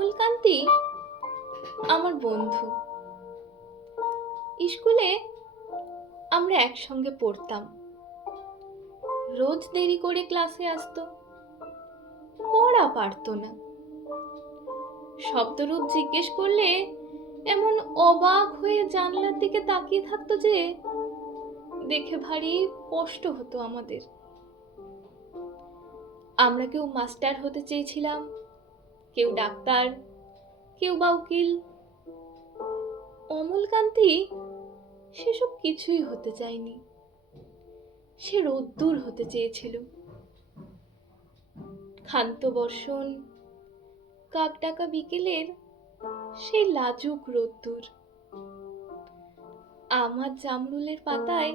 অমলকান্তি আমার বন্ধু। স্কুলে আমরা একসঙ্গে পড়তাম। রোজ দেরি করে ক্লাসে আসতো, পড়া পারতো না। শব্দরূপ জিজ্ঞেস করলে এমন অবাক হয়ে জানলার দিকে তাকিয়ে থাকতো যে দেখে ভারী কষ্ট হতো আমাদের। আমরা কেউ মাস্টার হতে চেয়েছিলাম, কেউ ডাক্তার, কেউ বা উকিল। অমলকান্তি সেসব কিছুই হতে চায়নি। সে রোদ্দুর হতে চেয়েছিল। ক্ষান্ত বর্ষণ, কাক ডাকা বিকেলের সেই লাজুক রোদ্দুর আমার জামরুলের পাতায়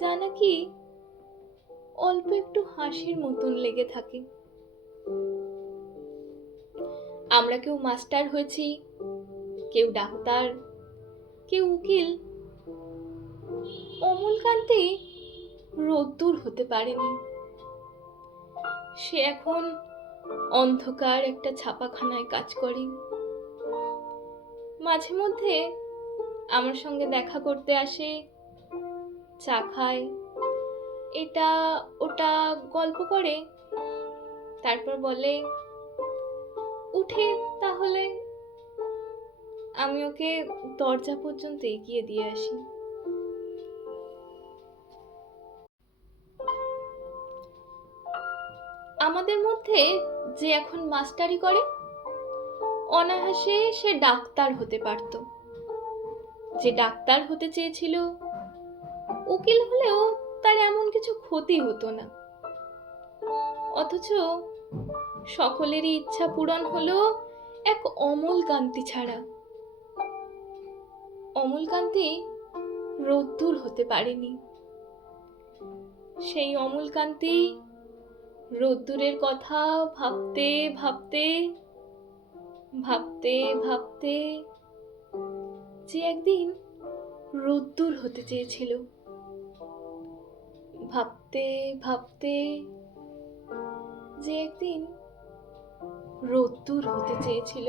যা নাকি অল্প একটু হাসির মতন লেগে থাকে। আমরা কেউ মাস্টার হয়েছি, কেউ ডাক্তার, কেউ উকিল। অমলকান্তি রোদ্দুর হতে পারেনি। সে এখন অন্ধকার একটা ছাপাখানায় কাজ করে। মাঝে মধ্যে আমার সঙ্গে দেখা করতে আসে, চা খায়, এটা ওটা গল্প করে, তারপর বলে উঠে তাহলে। আমি ওকে দরজা পর্যন্ত এগিয়ে দিয়ে আসি। আমাদের মধ্যে যে এখন মাস্টারি করে, অনায়াসে সে ডাক্তার হতে পারত। যে ডাক্তার হতে চেয়েছিল, উকিল হলেও তার এমন কিছু ক্ষতি হতো না। অথচ সকলেরই ইচ্ছা পূরণ হলো এক অমলকান্তি ছাড়া। অমলকান্তি রোদ্দুর হতে পারেনি। সেই অমলকান্তি রোদ্দুরের কথা ভাবতে ভাবতে ভাবতে ভাবতে যে একদিন রোদ্দুর হতে চেয়েছিল, ভাবতে ভাবতে যে একদিন রোদ্দুর হতে চেয়েছিল।